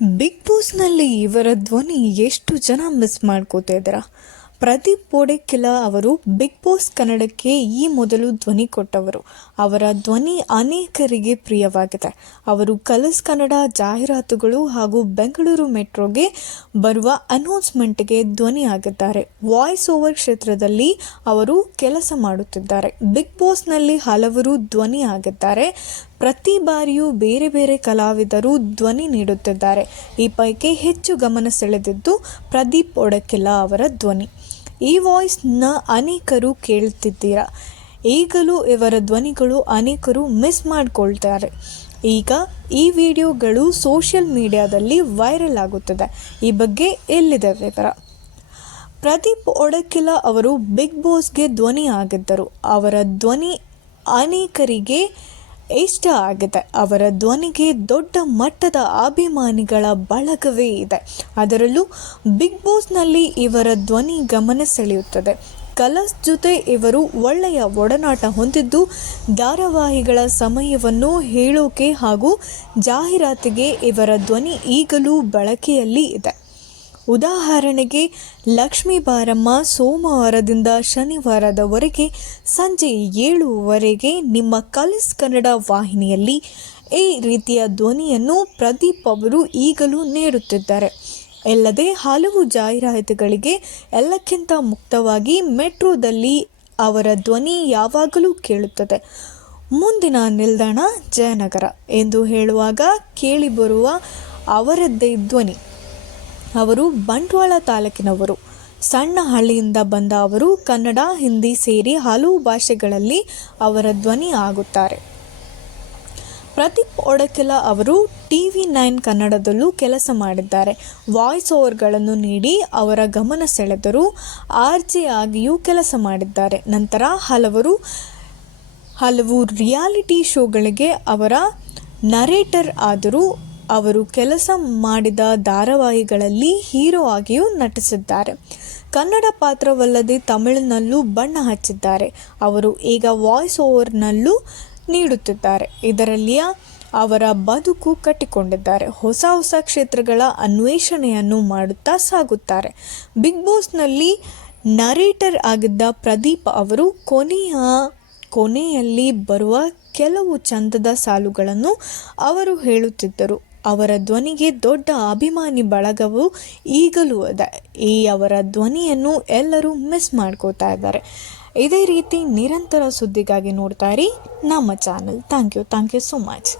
Big ಬಾಸ್ನಲ್ಲಿ ಇವರ ಧ್ವನಿ ಎಷ್ಟು ಜನ ಮಿಸ್ ಮಾಡ್ಕೋತಾ ಇದ್ದೀರಾ? ಪ್ರದೀಪ್ ಪೋಡೆಕ್ಕೆಲ ಅವರು ಬಿಗ್ ಬಾಸ್ ಕನ್ನಡಕ್ಕೆ ಈ ಮೊದಲು ಧ್ವನಿ ಕೊಟ್ಟವರು. ಅವರ ಧ್ವನಿ ಅನೇಕರಿಗೆ ಪ್ರಿಯವಾಗಿದೆ. ಅವರು ಕಲರ್ಸ್ ಕನ್ನಡ ಜಾಹೀರಾತುಗಳು ಹಾಗೂ ಬೆಂಗಳೂರು ಮೆಟ್ರೋಗೆ ಬರುವ ಅನೌನ್ಸ್ಮೆಂಟ್ಗೆ ಧ್ವನಿಯಾಗಿದ್ದಾರೆ. ವಾಯ್ಸ್ ಓವರ್ ಕ್ಷೇತ್ರದಲ್ಲಿ ಅವರು ಕೆಲಸ ಮಾಡುತ್ತಿದ್ದಾರೆ. ಬಿಗ್ ಬಾಸ್ನಲ್ಲಿ ಹಲವರು ಧ್ವನಿ ಆಗಿದ್ದಾರೆ. ಪ್ರತಿ ಬಾರಿಯೂ ಬೇರೆ ಬೇರೆ ಕಲಾವಿದರು ಧ್ವನಿ ನೀಡುತ್ತಿದ್ದಾರೆ. ಈ ಪೈಕಿ ಹೆಚ್ಚು ಗಮನ ಸೆಳೆದಿದ್ದು ಪ್ರದೀಪ್ ಪೋಡೆಕ್ಕೆಲ ಅವರ ಧ್ವನಿ. ಈ ವಾಯ್ಸ್ನ ಅನೇಕರು ಕೇಳುತ್ತಿದ್ದೀರಾ. ಈಗಲೂ ಇವರ ಧ್ವನಿಗಳು ಅನೇಕರು ಮಿಸ್ ಮಾಡಿಕೊಳ್ತಾರೆ. ಈಗ ಈ ವಿಡಿಯೋಗಳು ಸೋಷಿಯಲ್ ಮೀಡಿಯಾದಲ್ಲಿ ವೈರಲ್ ಆಗುತ್ತದೆ. ಈ ಬಗ್ಗೆ ಎಲ್ಲಿದೆ ವಿವರ? ಪ್ರದೀಪ್ ಪೋಡೆಕ್ಕೆಲ ಅವರು ಬಿಗ್ ಬಾಸ್ಗೆ ಧ್ವನಿ ಆಗಿದ್ದರು. ಅವರ ಧ್ವನಿ ಅನೇಕರಿಗೆ ಇಷ್ಟ ಆಗಿದೆ. ಅವರ ಧ್ವನಿಗೆ ದೊಡ್ಡ ಮಟ್ಟದ ಅಭಿಮಾನಿಗಳ ಬಳಗವೇ ಇದೆ. ಅದರಲ್ಲೂ ಬಿಗ್ ಬಾಸ್ನಲ್ಲಿ ಇವರ ಧ್ವನಿ ಗಮನ ಸೆಳೆಯುತ್ತದೆ. ಕಲರ್ಸ್ ಜೊತೆ ಇವರು ಒಳ್ಳೆಯ ಒಡನಾಟ ಹೊಂದಿದ್ದು, ಧಾರಾವಾಹಿಗಳ ಸಮಯವನ್ನು ಹೇಳೋಕೆ ಹಾಗೂ ಜಾಹೀರಾತಿಗೆ ಇವರ ಧ್ವನಿ ಈಗಲೂ ಬಳಕೆಯಲ್ಲಿ ಇದೆ. ಉದಾಹರಣೆಗೆ, ಲಕ್ಷ್ಮೀ ಬಾರಮ್ಮ ಸೋಮವಾರದಿಂದ ಶನಿವಾರದವರೆಗೆ ಸಂಜೆ 7 ನಿಮ್ಮ ಕಲರ್ಸ್ ಕನ್ನಡ ವಾಹಿನಿಯಲ್ಲಿ ಈ ರೀತಿಯ ಧ್ವನಿಯನ್ನು ಪ್ರದೀಪ್ ಅವರು ಈಗಲೂ ನೀಡುತ್ತಿದ್ದಾರೆ. ಅಲ್ಲದೆ ಹಲವು ಜಾಹೀರಾತುಗಳಿಗೆ ಎಲ್ಲಕ್ಕಿಂತ ಮುಕ್ತವಾಗಿ ಮೆಟ್ರೋದಲ್ಲಿ ಅವರ ಧ್ವನಿ ಯಾವಾಗಲೂ ಕೇಳುತ್ತದೆ. ಮುಂದಿನ ನಿಲ್ದಾಣ ಜಯನಗರ ಎಂದು ಹೇಳುವಾಗ ಕೇಳಿಬರುವ ಅವರದ್ದೇ ಧ್ವನಿ. ಅವರು ಬಂಟ್ವಾಳ ತಾಲೂಕಿನವರು. ಸಣ್ಣ ಹಳ್ಳಿಯಿಂದ ಬಂದ ಅವರು ಕನ್ನಡ, ಹಿಂದಿ ಸೇರಿ ಹಲವು ಭಾಷೆಗಳಲ್ಲಿ ಅವರ ಧ್ವನಿ ಆಗುತ್ತಾರೆ. ಪ್ರದೀಪ್ ಪೋಡೆಕ್ಕೆಲ ಅವರು TV9 ಕನ್ನಡದಲ್ಲೂ ಕೆಲಸ ಮಾಡಿದ್ದಾರೆ. ವಾಯ್ಸ್ ಓವರ್ಗಳನ್ನು ನೀಡಿ ಅವರ ಗಮನ ಸೆಳೆದರು. RJ ಆಗಿಯೂ ಕೆಲಸ ಮಾಡಿದ್ದಾರೆ. ನಂತರ ಹಲವು ರಿಯಾಲಿಟಿ ಶೋಗಳಿಗೆ ಅವರ ನರೇಟರ್ ಆದರು. ಅವರು ಕೆಲಸ ಮಾಡಿದ ಧಾರಾವಾಹಿಗಳಲ್ಲಿ ಹೀರೋ ಆಗಿಯೂ ನಟಿಸಿದ್ದಾರೆ. ಕನ್ನಡ ಪಾತ್ರವಲ್ಲದೆ ತಮಿಳಿನಲ್ಲೂ ಬಣ್ಣ ಹಚ್ಚಿದ್ದಾರೆ. ಅವರು ಈಗ ವಾಯ್ಸ್ ಓವರ್ನಲ್ಲೂ ನೀಡುತ್ತಿದ್ದಾರೆ. ಇದರಲ್ಲಿಯ ಅವರ ಬದುಕು ಕಟ್ಟಿಕೊಂಡಿದ್ದಾರೆ. ಹೊಸ ಕ್ಷೇತ್ರಗಳ ಅನ್ವೇಷಣೆಯನ್ನು ಮಾಡುತ್ತಾ ಸಾಗುತ್ತಾರೆ. ಬಿಗ್ ಬಾಸ್ನಲ್ಲಿ ನರೇಟರ್ ಆಗಿದ್ದ ಪ್ರದೀಪ್ ಅವರು ಕೊನೆಯಲ್ಲಿ ಬರುವ ಕೆಲವು ಚಂದದ ಸಾಲುಗಳನ್ನು ಅವರು ಹೇಳುತ್ತಿದ್ದರು. ಅವರ ಧ್ವನಿಗೆ ದೊಡ್ಡ ಅಭಿಮಾನಿ ಬಳಗವು ಈಗಲೂ ಇದೆ. ಅವರ ಧ್ವನಿಯನ್ನು ಎಲ್ಲರೂ ಮಿಸ್ ಮಾಡ್ಕೋತಾ ಇದ್ದಾರೆ. ಇದೇ ರೀತಿ ನಿರಂತರ ಸುದ್ದಿಗಾಗಿ ನೋಡ್ತಾ ಇರಿ ನಮ್ಮ channel. Thank you so much.